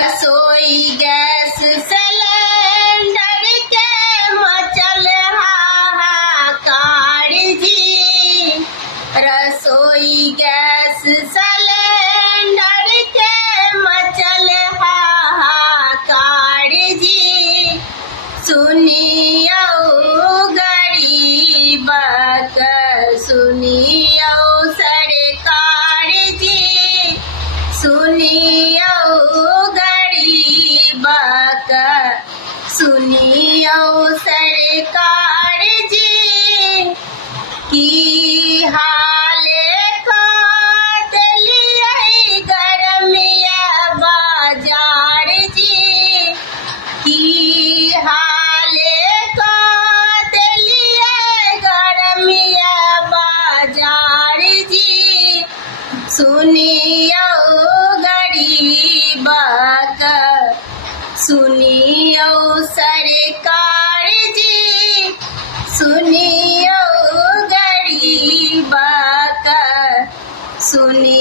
रसोई gas cylinder के मचल हाहाकार जी। रसोई गैस सिलेंडर के मचल हाहाकार जी। सुनियो गरीबक सुनियो सरकार जी। सुनियो गरीबक सुनियो सरकार जी। की हाले का देलियै गरमिया बाजार जी। की हाले का देलियै गरमिया बाजार जी। सुनियो गरीबक सुनियो सरकार जी। सुनियो गरीबक सुनियो